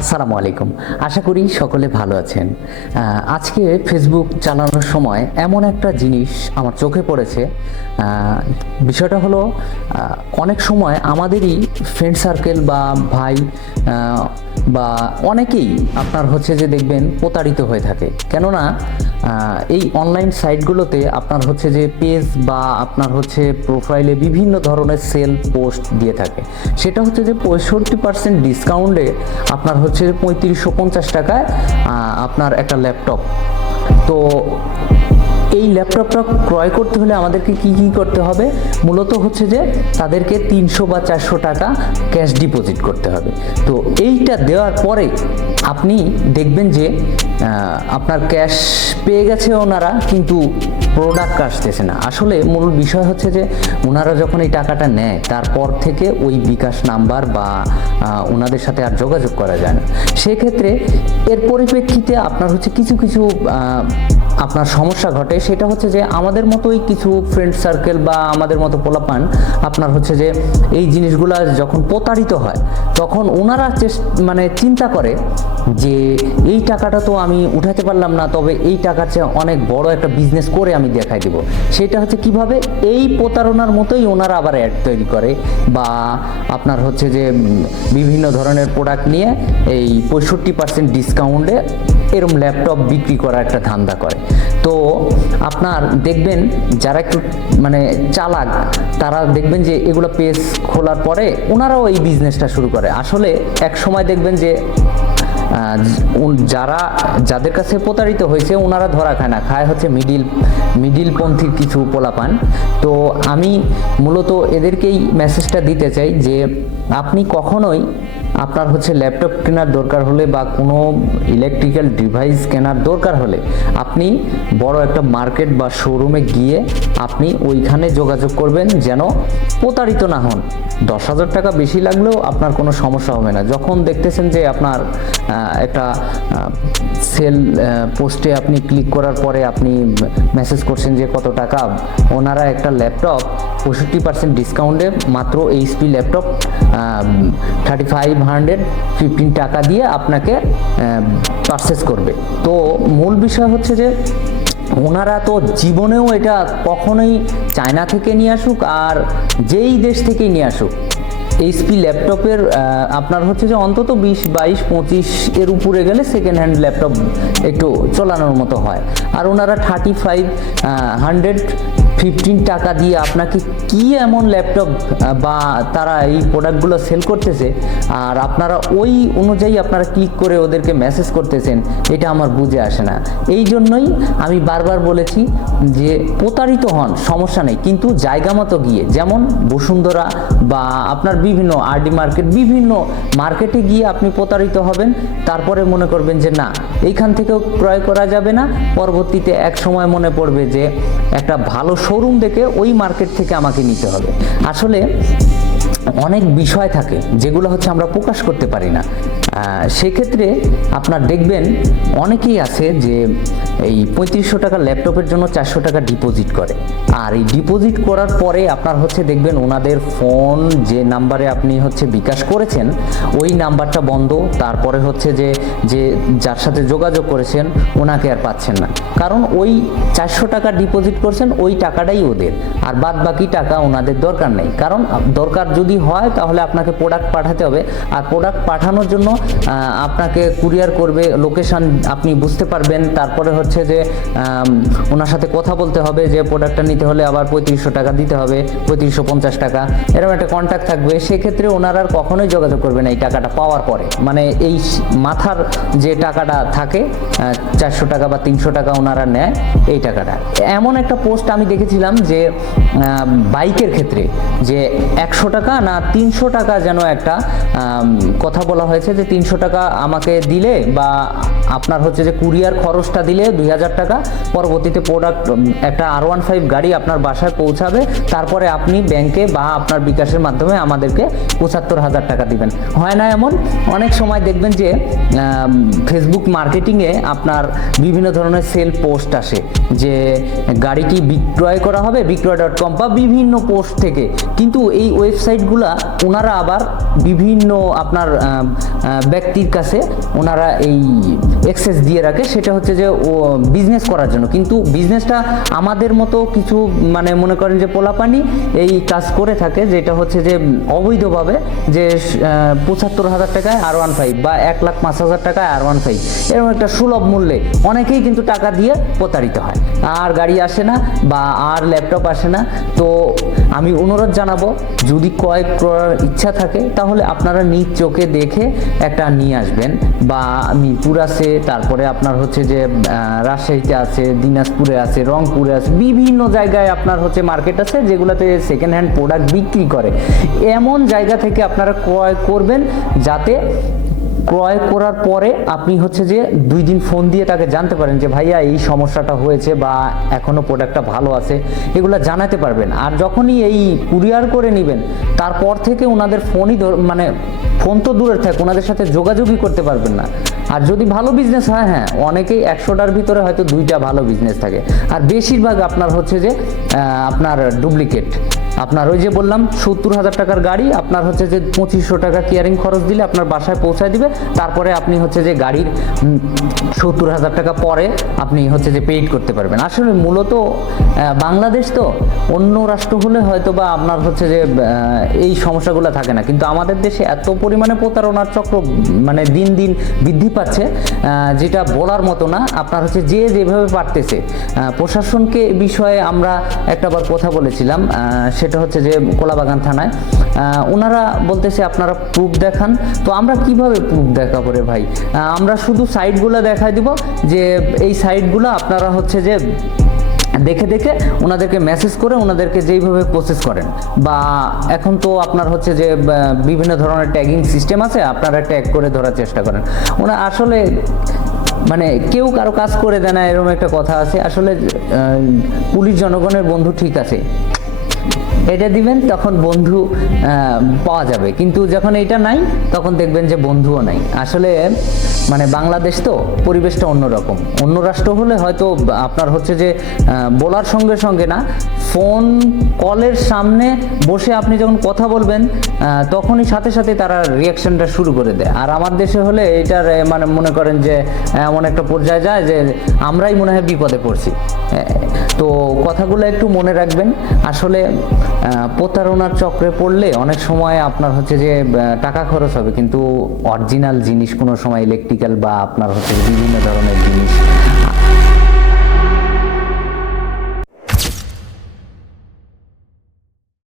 আসসালামু আলাইকুম। আশা করি সকলে ভালো আছেন। আজকে ফেসবুক চালানোর সময় এমন একটা জিনিস আমার চোখে পড়েছে। বিষয়টা হলো অনেক সময় আমাদেরই ফ্রেন্ড সার্কেল বা ভাই বা অনেকেই আপনার হচ্ছে যে দেখবেন প্রতারিত হয়ে থাকে। কেননা এই অনলাইন সাইটগুলোতে আপনার হচ্ছে যে পেজ বা আপনার হচ্ছে প্রোফাইলে বিভিন্ন ধরনের সেল পোস্ট দিয়ে থাকে। সেটা হচ্ছে যে পঁয়ষট্টি পার্সেন্ট ডিসকাউন্টে আপনার হচ্ছে পঁয়ত্রিশশো পঞ্চাশ টাকায় আপনার একটা ল্যাপটপ। তো এই ল্যাপটপটা ক্রয় করতে হলে আমাদেরকে কি কি করতে হবে? মূলত হচ্ছে যে তাদেরকে তিনশো বা চারশো টাকা ক্যাশ ডিপোজিট করতে হবে। তো এইটা দেওয়ার পরে আপনি দেখবেন যে আপনার ক্যাশ পেয়ে গেছে ওনারা, কিন্তু প্রোডাক্ট আসতেছে না। আসলে মূল বিষয় হচ্ছে যে, ওনারা যখন এই টাকাটা নেয়, তারপর থেকে ওই বিকাশ নাম্বার বা ওনাদের সাথে আর যোগাযোগ করা যায় না। সেক্ষেত্রে এর পরিপ্রেক্ষিতে আপনার হচ্ছে কিছু কিছু আপনার সমস্যা ঘটে, সেটা হচ্ছে যে আমাদের মতোই কিছু ফ্রেন্ড সার্কেল বা আমাদের মতো পোলাপান, আপনার হচ্ছে যে এই জিনিসগুলা যখন প্রতারিত হয়, তখন ওনারা মানে চিন্তা করে যে এই টাকাটা তো আমি উঠাতে পারলাম না, তবে এই টাকার চেয়ে অনেক বড় একটা বিজনেস করে আমি দেখাই দিব। সেটা হচ্ছে কীভাবে? এই প্রতারণার মতোই ওনারা আবার অ্যাড তৈরি করে বা আপনার হচ্ছে যে বিভিন্ন ধরনের প্রোডাক্ট নিয়ে এই পঁয়ষট্টি পার্সেন্ট ডিসকাউন্টে এরম ল্যাপটপ বিক্রি করা একটা ধান্দা করে। তো আপনার দেখবেন যারা একটু মানে চালাক, তারা দেখবেন যে এগুলো পেজ খোলার পরে ওনারাও এই বিজনেসটা শুরু করে। আসলে এক সময় দেখবেন যে যারা, যাদের কাছে প্রতারিত হয়েছে ওনারা ধরা খায় না, খায় হচ্ছে মিডিল মিডিলপন্থীর কিছু পোলাপান। তো আমি মূলত এদেরকেই মেসেজটা দিতে চাই যে, আপনি কখনোই আপনার হচ্ছে ল্যাপটপ কেনার দরকার হলে বা কোনো ইলেকট্রিক্যাল ডিভাইস কেনার দরকার হলে আপনি বড় একটা মার্কেট বা শোরুমে গিয়ে আপনি ওইখানে যোগাযোগ করবেন যেন প্রতারিত না হন। দশ হাজার টাকা বেশি লাগলেও আপনার কোনো সমস্যা হবে না। যখন দেখতেছেন যে আপনার একটা সেল পোস্টে আপনি ক্লিক করার পরে আপনি মেসেজ করছেন যে কত টাকা, ওনারা একটা ল্যাপটপ পঁয়ষট্টি পার্সেন্ট ডিসকাউন্টে মাত্র HP laptop thirty five hundred fifteen টাকা দিয়ে আপনাকে পারচেস করবে। তো মূল বিষয় হচ্ছে যে, ওনারা তো জীবনেও এটা কখনোই চায়না থেকে নিয়ে আসুক আর যেই দেশ থেকেই নিয়ে আসুক, এইচপি ল্যাপটপের আপনার হচ্ছে যে অন্তত বিশ, বাইশ, পঁচিশ এর উপরে গেলে সেকেন্ড হ্যান্ড ল্যাপটপ একটু চলানোর মতো হয়। আর ওনারা থার্টি ফাইভ হান্ড্রেড ফিফটিন টাকা দিয়ে আপনাকে কি এমন ল্যাপটপ বা তারা এই প্রোডাক্টগুলো সেল করতেছে? আর আপনারা ওই অনুযায়ী আপনারা ক্লিক করে ওদেরকে মেসেজ করতেছেন, এটা আমার বুঝে আসে না। এই জন্যই আমি বারবার বলেছি যে প্রতারিত হন, সমস্যা নেই। কিন্তু জায়গা মতো গিয়ে, যেমন বসুন্ধরা বা আপনার বিভিন্ন আরডি মার্কেট বিভিন্ন মার্কেটে গিয়ে আপনি প্রতারিত হবেন, তারপরে মনে করবেন যে না, এইখান থেকেও ক্রয় করা যাবে না। পরবর্তীতে এক সময় মনে পড়বে যে একটা ভালো শোরুম দেখে ওই মার্কেট থেকে আমাকে নিতে হবে। আসলে অনেক বিষয় থাকে যেগুলো হচ্ছে আমরা প্রকাশ করতে পারি না। সেক্ষেত্রে আপনার দেখবেন অনেকেই আছে যে এই পঁয়ত্রিশশো টাকা ল্যাপটপের জন্য চারশো টাকা ডিপোজিট করে। আর এই ডিপোজিট করার পরে আপনার হচ্ছে দেখবেন ওনাদের ফোন যে নাম্বারে আপনি হচ্ছে বিকাশ করেছেন, ওই নাম্বারটা বন্ধ। তারপরে হচ্ছে যে যে যার সাথে যোগাযোগ করেছেন, ওনাকে আর পাচ্ছেন না। কারণ ওই চারশো টাকা ডিপোজিট করছেন, ওই টাকাটাই ওদের। আর বাদ বাকি টাকা ওনাদের দরকার নেই। কারণ দরকার যদি হয়, তাহলে আপনাকে প্রোডাক্ট পাঠাতে হবে। আর প্রোডাক্ট পাঠানোর জন্য আপনাকে কুরিয়ার করবে লোকেশন আপনি বুঝতে পারবেন। তারপরে হচ্ছে যে ওনার সাথে কথা বলতে হবে যে প্রোডাক্টটা নিতে হলে আবার পঁয়ত্রিশশো টাকা দিতে হবে, পঁয়ত্রিশশো পঞ্চাশ টাকা। এরকম একটা কন্ট্যাক্ট থাকবে। সেক্ষেত্রে ওনারা আর কখনোই যোগাযোগ করবেন এই টাকাটা পাওয়ার পরে। মানে এই মাথার যে টাকাটা থাকে চারশো টাকা বা তিনশো টাকা ওনারা নেয় এই টাকাটা। এমন একটা পোস্ট আমি দেখেছিলাম যে বাইকের ক্ষেত্রে যে একশো টাকা না তিনশো টাকা যেন একটা কথা বলা হয়েছে যে তিনশো টাকা আমাকে দিলে বা আপনার হচ্ছে যে কুরিয়ার খরচটা দিলে দুই হাজার টাকা, পরবর্তীতে প্রোডাক্ট একটা আর ওয়ান ফাইভ গাড়ি আপনার বাসায় পৌঁছাবে, তারপরে আপনি ব্যাংকে বা আপনার বিকাশের মাধ্যমে আমাদেরকে পঁচাত্তর হাজার টাকা দিবেন। হয় না এমন? অনেক সময় দেখবেন যে ফেসবুক মার্কেটিংয়ে আপনার বিভিন্ন ধরনের সেল পোস্ট আসে, যে গাড়িটি বিক্রয় করা হবে বিক্রয় ডট কম বা বিভিন্ন পোস্ট থেকে। কিন্তু এই ওয়েবসাইটগুলা ওনারা আবার বিভিন্ন আপনার ব্যক্তির কাছে ওনারা এই এক্সেস দিয়ে রাখে, সেটা হচ্ছে যে ও বিজনেস করার জন্য। কিন্তু বিজনেসটা আমাদের মতো কিছু মানে মনে করেন যে পোলাপানি এই কাজ করে থাকে, যেটা হচ্ছে যে অবৈধভাবে যে পঁচাত্তর হাজার টাকায় আর ওয়ান ফাইভ বা এক লাখ পাঁচ হাজার টাকায় আর ওয়ান ফাইভ এরকম একটা সুলভ মূল্যে অনেকেই কিন্তু টাকা দিয়ে প্রতারিত হয়। আর গাড়ি আসে না বা আর ল্যাপটপ আসে না। তো আমি অনুরোধ জানাব, যদি ক্রয় করার ইচ্ছা থাকে, তাহলে আপনারা নিজ চোখে দেখে একটা নিয়ে আসবেন। বা মিরপুর আছে, তারপরে আপনার হচ্ছে যে রাজশাহীতে আছে, দিনাজপুরে আছে, রংপুরে আছে, বিভিন্ন জায়গায় আপনার হচ্ছে মার্কেট আছে, যেগুলোতে সেকেন্ড হ্যান্ড প্রোডাক্ট বিক্রি করে। এমন জায়গা থেকে আপনারা ক্রয় করবেন যাতে ক্রয় করার পরে আপনি হচ্ছে যে দুই দিন ফোন দিয়ে তাকে জানতে পারেন যে, ভাইয়া, এই সমস্যাটা হয়েছে বা এখনও প্রোডাক্টটা ভালো আছে। এগুলো জানাতে পারবেন। আর যখনই এই কুরিয়ার করে নেবেন, তারপর থেকে ওনাদের ফোনই মানে ফোন তো দূরের থাকে ওনাদের সাথে যোগাযোগই করতে পারবেন না। আর যদি ভালো বিজনেস হয় হ্যাঁ অনেকেই একশোটার ভিতরে হয়তো দুইটা ভালো বিজনেস থাকে। আর বেশিরভাগ আপনার হচ্ছে যে আপনার ডুপ্লিকেট আপনার ওই যে বললাম সত্তর হাজার টাকার গাড়ি আপনার হচ্ছে যে পঁচিশশো টাকা কেয়ারিং খরচ দিলে আপনার বাসায় পৌঁছায় দিবে। তারপরে আপনি হচ্ছে যে গাড়ির সত্তর হাজার টাকা পরে আপনি হচ্ছে যে পেইড করতে পারবেন। আসলে মূলত বাংলাদেশ তো অন্য রাষ্ট্র হলে হয়তো বা আপনার হচ্ছে যে এই সমস্যাগুলো থাকে না। কিন্তু আমাদের দেশে এত পরিমাণে প্রতারণার চক্র মানে দিন দিন বৃদ্ধি পাচ্ছে যেটা বলার মতো না। আপনার হচ্ছে যে যেভাবে পারতেছে। প্রশাসনকে বিষয়ে আমরা একটাবার কথা বলেছিলাম। আহ, সেটা হচ্ছে যে কোলাবাগান থানায়। ওনারা বলতেছে, আপনারা প্রুফ দেখান। তো আমরা কীভাবে প্রুফ দেখাবো রে ভাই? আমরা শুধু সাইটগুলো দেখাই দিব যে এই সাইটগুলো আপনারা হচ্ছে যে দেখে দেখে ওনাদেরকে মেসেজ করে ওনাদেরকে যেইভাবে প্রসেস করেন। বা এখন তো আপনার হচ্ছে যে বিভিন্ন ধরনের ট্যাগিং সিস্টেম আছে, আপনারা ট্যাগ করে ধরার চেষ্টা করেন। ওনা আসলে মানে কেউ কারও কাজ করে দেয় না, এরকম একটা কথা আছে। আসলে পুলিশ জনগণের বন্ধু ঠিক আছে। এটা দিবেন, তখন বন্ধু পাওয়া যাবে। কিন্তু যখন এটা নাই, তখন দেখবেন যে বন্ধুও নাই। আসলে মানে বাংলাদেশ তো পরিবেশটা অন্যরকম। অন্য রাষ্ট্র হলে হয়তো আপনার হচ্ছে যে বলার সঙ্গে সঙ্গে না, ফোন কলের সামনে বসে আপনি যখন কথা বলবেন তখনই সাথে সাথে তারা রিয়াকশনটা শুরু করে দেয়। আর আমার দেশে হলে এটার মানে মনে করেন যে এমন একটা পর্যায়ে যায় যে, আমরাই মনে হয় বিপদে পড়ছি। তো কথাগুলো একটু মনে রাখবেন। আসলে প্রতারণার চক্রে পড়লে অনেক সময় আপনার হচ্ছে যে টাকা খরচ হবে। কিন্তু অরিজিনাল জিনিস কোনো সময় ইলেকট্রিক্যাল বা আপনার হচ্ছে বিভিন্ন ধরনের জিনিস